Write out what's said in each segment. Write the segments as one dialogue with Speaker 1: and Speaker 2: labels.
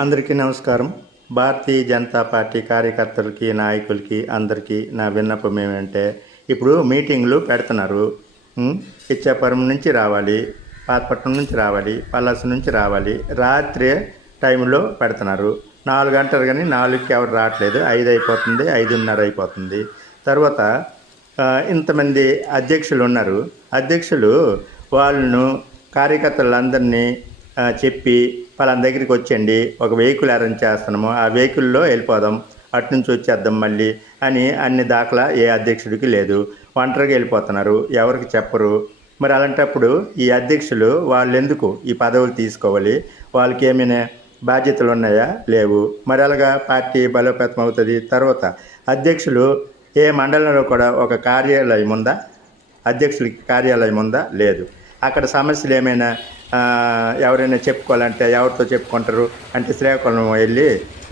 Speaker 1: అందరికీ నమస్కారం. భారతీయ జనతా పార్టీ కార్యకర్తలకి నాయకులకి అందరికీ నా విన్నపం ఏమంటే ఇప్పుడు మీటింగ్లు పెడుతున్నారు. ఇచ్చాపురం నుంచి రావాలి పాతపట్నం నుంచి రావాలి పలాస నుంచి రావాలి రాత్రి టైంలో పెడుతున్నారు. నాలుగు గంటలు కానీ నాలుగుకి ఎవరు రావట్లేదు. ఐదు అయిపోతుంది ఐదున్నర అయిపోతుంది. తర్వాత ఇంతమంది అధ్యక్షులు ఉన్నారు. అధ్యక్షులు వాళ్ళను కార్యకర్తలందరినీ చెప్పి పలానా దగ్గరికి వచ్చండి ఒక వెహికల్ అరేంజ్ చేస్తున్నాము ఆ వెహికల్లో వెళ్ళిపోదాం అటు నుంచి వచ్చేద్దాం మళ్ళీ అని అన్ని దాఖలా ఏ అధ్యక్షుడికి లేదు. ఒంటరిగా వెళ్ళిపోతున్నారు ఎవరికి చెప్పరు. మరి అలాంటప్పుడు ఈ అధ్యక్షులు వాళ్ళు ఎందుకు ఈ పదవులు తీసుకోవాలి? వాళ్ళకి ఏమైనా బాధ్యతలు ఉన్నాయా? లేవు. మరి అలాగా పార్టీ బలోపేతం అవుతుంది. తర్వాత అధ్యక్షులు ఏ మండలంలో కూడా ఒక కార్యాలయం ఉందా? అధ్యక్షులకి కార్యాలయం ఉందా? లేదు. అక్కడ సమస్యలు ఏమైనా ఎవరైనా చెప్పుకోవాలంటే ఎవరితో చెప్పుకుంటారు అంటే శ్రీకాకుళం వెళ్ళి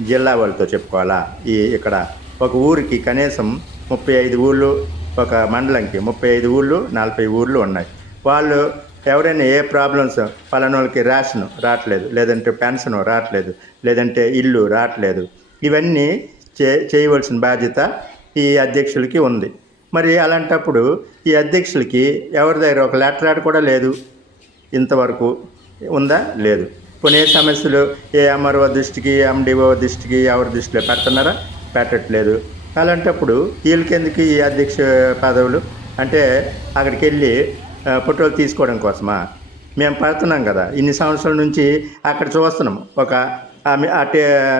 Speaker 1: జిల్లా వాళ్ళతో చెప్పుకోవాలా? ఈ ఇక్కడ ఒక ఊరికి కనీసం ముప్పై ఐదు ఊళ్ళు ఒక మండలంకి ముప్పై ఐదు ఊళ్ళు నలభై ఊళ్ళు ఉన్నాయి. వాళ్ళు ఎవరైనా ఏ ప్రాబ్లమ్స్ పలానోళ్ళకి వాళ్ళకి రేషన్ రావట్లేదు లేదంటే పెన్షన్ రావట్లేదు లేదంటే ఇల్లు రావట్లేదు ఇవన్నీ చే చేయవలసిన బాధ్యత ఈ అధ్యక్షులకి ఉంది. మరి అలాంటప్పుడు ఈ అధ్యక్షులకి ఎవరి దగ్గర ఒక లెటర్ యాడ్ కూడా లేదు. ఇంతవరకు ఉందా? లేదు. కొన్ని ఏ సమస్యలు? ఏ ఎంఆర్ఓ దృష్టికి ఎండిఓ దృష్టికి ఎవరి దృష్టిలో పెడుతున్నారా? పెట్టట్లేదు. అలాంటప్పుడు వీళ్ళకెందుకు ఈ అధ్యక్ష పదవులు? అంటే అక్కడికి వెళ్ళి ఫోటోలు తీసుకోవడం కోసమా? మేము పడుతున్నాం కదా. ఇన్ని సంవత్సరాల నుంచి అక్కడ చూస్తున్నాం. ఒక ఆ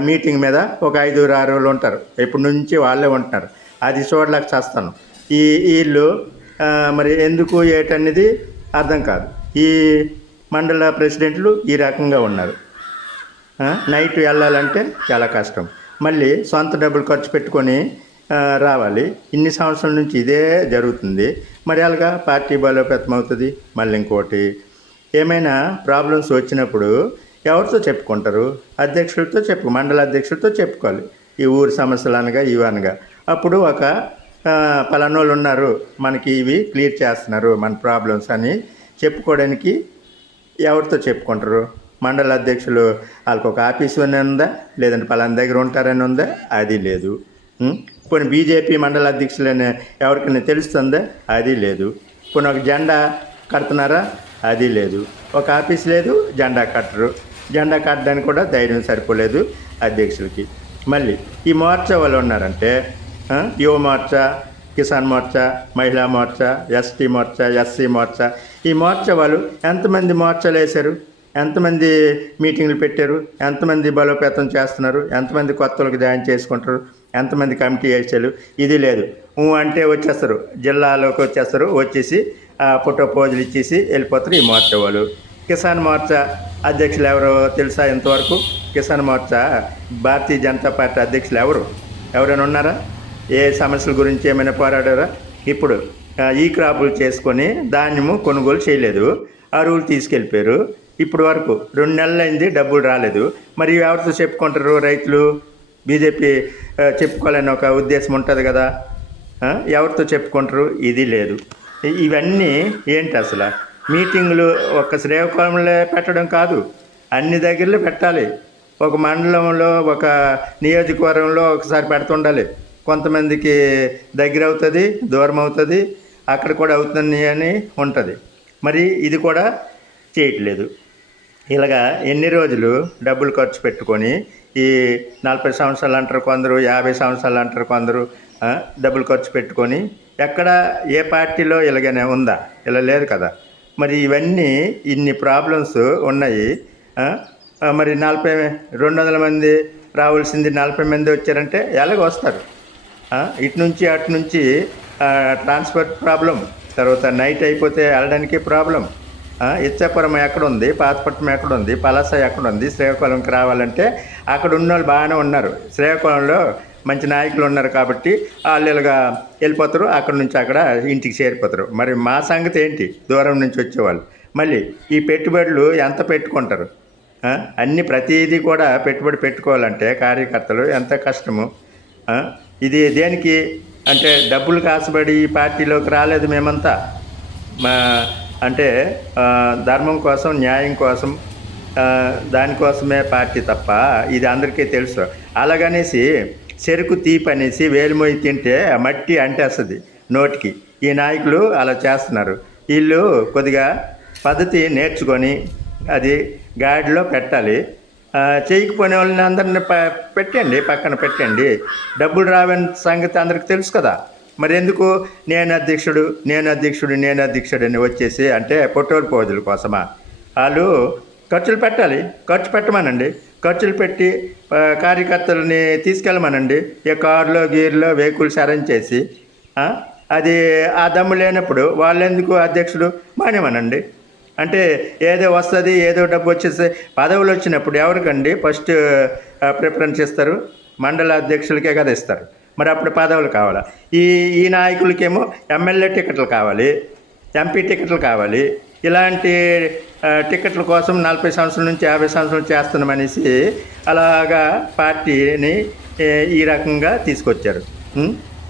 Speaker 1: మీటింగ్ మీద ఒక ఐదుగురు ఆరు ఉంటారు. ఇప్పటి నుంచి వాళ్ళే ఉంటున్నారు. అది చూడలేక చేస్తాను ఈ వీళ్ళు మరి ఎందుకు ఏటనేది అర్థం కాదు. ఈ మండల ప్రెసిడెంట్లు ఈ రకంగా ఉన్నారు. నైట్ వెళ్ళాలంటే చాలా కష్టం. మళ్ళీ సొంత డబ్బులు ఖర్చు పెట్టుకొని రావాలి. ఇన్ని సంవత్సరాల నుంచి ఇదే జరుగుతుంది. మరి అలాగా పార్టీ బలోపేతం అవుతుంది. మళ్ళీ ఇంకోటి ఏమైనా ప్రాబ్లమ్స్ వచ్చినప్పుడు ఎవరితో చెప్పుకుంటారు? అధ్యక్షులతో చెప్పు మండల అధ్యక్షులతో చెప్పుకోవాలి. ఈ ఊరి సమస్యలు అనగా ఇవి అనగా. అప్పుడు ఒక పలానోళ్ళు ఉన్నారు. మనకి ఇవి క్లియర్ చేస్తున్నారు మన ప్రాబ్లమ్స్ అని చెప్పుకోవడానికి ఎవరితో చెప్పుకుంటారు? మండల అధ్యక్షులు వాళ్ళకి ఒక ఆఫీసు అని ఉందా? లేదంటే పలానా దగ్గర ఉంటారని ఉందా? అది లేదు. పోనీ బీజేపీ మండల అధ్యక్షులని ఎవరికైనా తెలుస్తుందా? అది లేదు. పోనీ ఒక జెండా కడుతున్నారా? అది లేదు. ఒక ఆఫీస్ లేదు జెండా కట్టరు. జెండా కట్టడానికి కూడా ధైర్యం సరిపోలేదు అధ్యక్షులకి. మళ్ళీ ఈ మోర్చా వాళ్ళు ఉన్నారంటే యువ మోర్చా కిసాన్ మోర్చా మహిళా మోర్చా ఎస్టీ మోర్చా ఎస్సీ మోర్చా ఈ మోర్చా వాళ్ళు ఎంతమంది మోర్చాలు వేశారు ఎంతమంది మీటింగ్లు పెట్టారు? ఎంతమంది బలోపేతం చేస్తున్నారు? ఎంతమంది కొత్తలకు జాయిన్ చేసుకుంటారు? ఎంతమంది కమిటీ వేసారు ఇది లేదు. ఊ అంటే వచ్చేస్తారు. జిల్లాలోకి వచ్చేస్తారు. వచ్చేసి ఆ ఫోటో పోజులు ఇచ్చేసి వెళ్ళిపోతారు ఈ మోర్చా వాళ్ళు కిసాన్ మోర్చా అధ్యక్షులు ఎవరో తెలుసా ఇంతవరకు? కిసాన్ మోర్చా భారతీయ జనతా పార్టీ అధ్యక్షులు ఎవరు? ఎవరైనా ఉన్నారా? ఏ సమస్యల గురించి ఏమైనా పోరాడారా? ఇప్పుడు ఈ క్రాపులు చేసుకొని ధాన్యము కొనుగోలు చేయలేదు. అరువులు తీసుకెళ్ళిపోయారు. ఇప్పటి వరకు రెండు నెలలు అయింది డబ్బులు రాలేదు. మరి ఎవరితో చెప్పుకుంటారు రైతులు? బీజేపీ చెప్పుకోవాలని ఒక ఉద్దేశం ఉంటుంది కదా. ఎవరితో చెప్పుకుంటారు? ఇది లేదు. ఇవన్నీ ఏంటి అసలు? మీటింగులు ఒక శ్రీకాకుళంలో పెట్టడం కాదు. అన్ని దగ్గరలో పెట్టాలి. ఒక మండలంలో ఒక నియోజకవర్గంలో ఒకసారి పెడుతుండాలి. కొంతమందికి దగ్గర అవుతుంది దూరం అవుతుంది అక్కడ కూడా అవుతుంది అని ఉంటుంది. మరి ఇది కూడా చేయట్లేదు. ఇలాగా ఎన్ని రోజులు డబ్బులు ఖర్చు పెట్టుకొని ఈ నలభై సంవత్సరాలు అంటారు కొందరు యాభై సంవత్సరాలు అంటారు కొందరు డబ్బులు ఖర్చు పెట్టుకొని ఎక్కడ ఏ పార్టీలో ఇలాగనే ఉందా? ఇలా లేదు కదా. మరి ఇవన్నీ ఇన్ని ప్రాబ్లమ్స్ ఉన్నాయి. మరి నలభై రెండు వందల మంది రావాల్సింది నలభై మంది వచ్చారంటే ఎలాగ వస్తారు. ఇటు నుంచి అటు నుంచి ట్రాన్స్పోర్ట్ ప్రాబ్లం తర్వాత నైట్ అయిపోతే వెళ్ళడానికి ప్రాబ్లం. ఇచ్చాపురం ఎక్కడ ఉంది పాతపట్నం ఎక్కడ ఉంది పలాస ఎక్కడ ఉంది శ్రీకాకుళంకి రావాలంటే అక్కడ ఉన్న వాళ్ళు బాగానే ఉన్నారు. శ్రీకాకుళంలో మంచి నాయకులు ఉన్నారు కాబట్టి వాళ్ళు ఇలాగా వెళ్ళిపోతారు అక్కడ నుంచి అక్కడ ఇంటికి చేరిపోతారు. మరి మా సంగతి ఏంటి? దూరం నుంచి వచ్చేవాళ్ళు. మళ్ళీ ఈ పెట్టుబడులు ఎంత పెట్టుకుంటారు? అన్ని ప్రతిదీ కూడా పెట్టుబడి పెట్టుకోవాలంటే కార్యకర్తలు ఎంత కష్టము? ఇది దేనికి అంటే డబ్బులు కాసుబడి ఈ పార్టీలోకి రాలేదు మేమంతా. మా అంటే ధర్మం కోసం న్యాయం కోసం దానికోసమే పార్టీ తప్ప ఇది అందరికీ తెలుసు. అలాగనేసి చెరుకు తీపి అనేసి వేలిమొయ్యి తింటే మట్టి అంటేస్తుంది నోటికి. ఈ నాయకులు అలా చేస్తున్నారు. వీళ్ళు కొద్దిగా పద్ధతి నేర్చుకొని అది గాడిలో పెట్టాలి. చేయకపోయిన వాళ్ళని అందరిని పెట్టండి పక్కన పెట్టండి. డబ్బులు రావని సంగతి అందరికి తెలుసు కదా. మరి ఎందుకు? నేను అధ్యక్షుడు నేను అధ్యక్షుడు నేను అధ్యక్షుడు అని వచ్చేసి అంటే పొట్టోలు పోజుల కోసమా? వాళ్ళు ఖర్చులు పెట్టాలి. ఖర్చు పెట్టమనండి. ఖర్చులు పెట్టి కార్యకర్తలని తీసుకెళ్ళమనండి. ఈ కారులో గీర్లో వెహికల్స్ అరేంజ్ చేసి అది ఆ దమ్ము లేనప్పుడు వాళ్ళెందుకు అధ్యక్షుడు? మానేమనండి. అంటే ఏదో వస్తుంది ఏదో డబ్బు వచ్చేసి పదవులు వచ్చినప్పుడు ఎవరికండి? ఫస్ట్ ప్రిఫరెన్స్ ఇస్తారు మండల అధ్యక్షులకే కదా ఇస్తారు మరి అప్పుడు పదవులు కావాలా? ఈ ఈ నాయకులకేమో ఎమ్మెల్యే టికెట్లు కావాలి ఎంపీ టికెట్లు కావాలి. ఇలాంటి టికెట్ల కోసం నలభై సంవత్సరాల నుంచి యాభై సంవత్సరాలు చేస్తున్నామనేసి అలాగా పార్టీని ఈ రకంగా తీసుకొచ్చారు.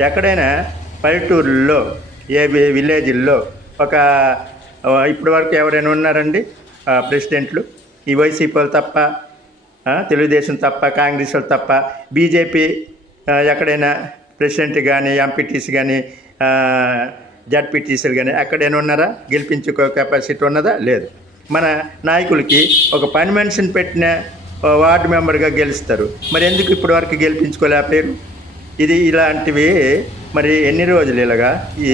Speaker 1: ఎక్కడైనా పల్లెటూరుల్లో ఏ విలేజ్ల్లో ఒక ఇప్పటి వరకు ఎవరైనా ఉన్నారండి? ప్రెసిడెంట్లు. ఈ వైసీపీ వాళ్ళు తప్ప తెలుగుదేశం తప్ప కాంగ్రెస్ వాళ్ళు తప్ప బీజేపీ ఎక్కడైనా ప్రెసిడెంట్ కానీ ఎంపీటీసీ కానీ జడ్పీటీసీలు కానీ ఎక్కడైనా ఉన్నారా? గెలిపించుకో కెపాసిటీ ఉన్నదా? లేదు. మన నాయకులకి ఒక పని మనిషిని పెట్టిన వార్డు మెంబర్గా గెలుస్తారు. మరి ఎందుకు ఇప్పటి వరకు గెలిపించుకోలేకపోయారు ఇది ఇలాంటివి మరి ఎన్ని రోజులు ఇలాగా? ఈ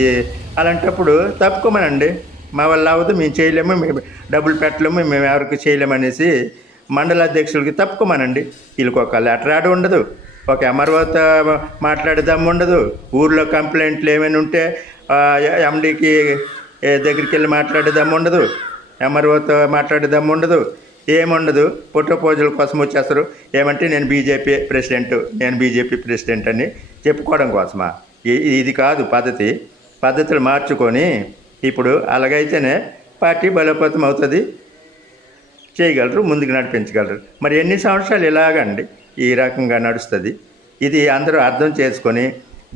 Speaker 1: అలాంటప్పుడు తప్పుకోమనండి. మా వల్ల అవ్వదు మేము చేయలేము మేము డబ్బులు పెట్టలేము మేము ఎవరికి చేయలేము అనేసి మండల అధ్యక్షులకి తప్పుకోమనండి. వీళ్ళకి ఒక లెటర్ ఆడ ఉండదు ఒక ఎమర్వత మాట్లాడదాము ఉండదు. ఊర్లో కంప్లైంట్లు ఏమైనా ఉంటే ఎండికి దగ్గరికి వెళ్ళి మాట్లాడే ఉండదు. ఎమర్వతో మాట్లాడేదాం ఉండదు. ఏముండదు? ఫోటో కోసం వచ్చేస్తారు. ఏమంటే నేను బీజేపీ ప్రెసిడెంట్ నేను బీజేపీ ప్రెసిడెంట్ అని చెప్పుకోవడం కోసమా? ఇది కాదు పద్ధతి. పద్ధతులు మార్చుకొని ఇప్పుడు అలాగైతేనే పార్టీ బలోపేతం అవుతుంది. చేయగలరు ముందుకు నడిపించగలరు. మరి ఎన్ని సంవత్సరాలు ఇలాగండి ఈ రకంగా నడుస్తుంది? ఇది అందరూ అర్థం చేసుకొని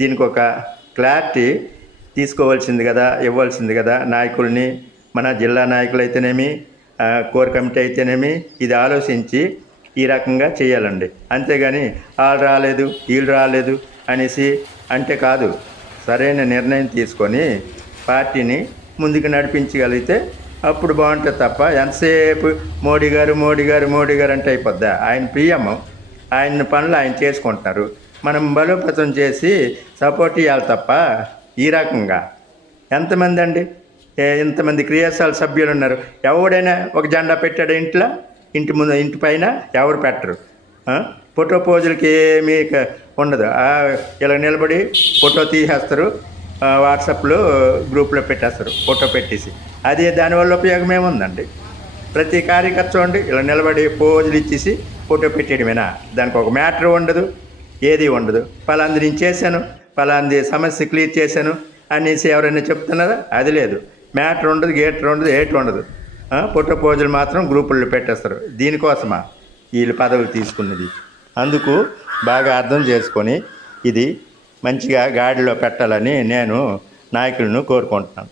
Speaker 1: దీనికి ఒక క్లారిటీ తీసుకోవాల్సింది కదా ఇవ్వాల్సింది కదా నాయకుల్ని మన జిల్లా నాయకులు అయితేనేమి కోర్ కమిటీ అయితేనేమి ఇది ఆలోచించి ఈ రకంగా చేయాలండి. అంతేగాని వాళ్ళు రాలేదు వీళ్ళు రాలేదు అనేసి అంటే కాదు. సరైన నిర్ణయం తీసుకొని పార్టీని ముందుకు నడిపించగలిగితే అప్పుడు బాగుంటుంది తప్ప ఎంతసేపు మోడీ గారు మోడీ గారు మోడీ గారు అంటే అయిపోద్దా? ఆయన పిఎం ఆయన పనులు ఆయన చేసుకుంటారు మనం బలోపేతం చేసి సపోర్ట్ ఇవ్వాలి తప్ప ఈ రకంగా. ఎంతమంది అండి? ఇంతమంది క్రియాశాల సభ్యులు ఉన్నారు. ఎవడైనా ఒక జెండా పెట్టాడు ఇంట్లో? ఇంటి ముందు ఇంటి పైన ఎవరు పెట్టరు? ఫోటో పోజులకి ఏమీ ఉండదు. ఇలా నిలబడి ఫోటో తీసేస్తారు. వాట్సాప్లో గ్రూప్లో పెట్టేస్తారు ఫోటో పెట్టేసి. అది దానివల్ల ఉపయోగం ఏముందండి ప్రతి కార్యకర్త చూడండి ఇలా నిలబడి పోజులు ఇచ్చేసి ఫోటో పెట్టేయడమేనా? దానికి ఒక మ్యాటర్ ఉండదు ఏది ఉండదు. పలాంది నేను చేశాను పలాంది సమస్య క్లియర్ చేశాను అనేసి ఎవరైనా చెప్తున్నారా? అది లేదు. మ్యాటర్ ఉండదు గేటర్ ఉండదు ఏటి ఉండదు. ఫోటో పోజులు మాత్రం గ్రూపుల్లో పెట్టేస్తారు. దీనికోసమా వీళ్ళు పదవులు తీసుకున్నది? అందుకు బాగా అర్థం చేసుకొని ఇది మంచిగా గాడిలో పెట్టాలని నేను నాయకులను కోరుకుంటున్నాను.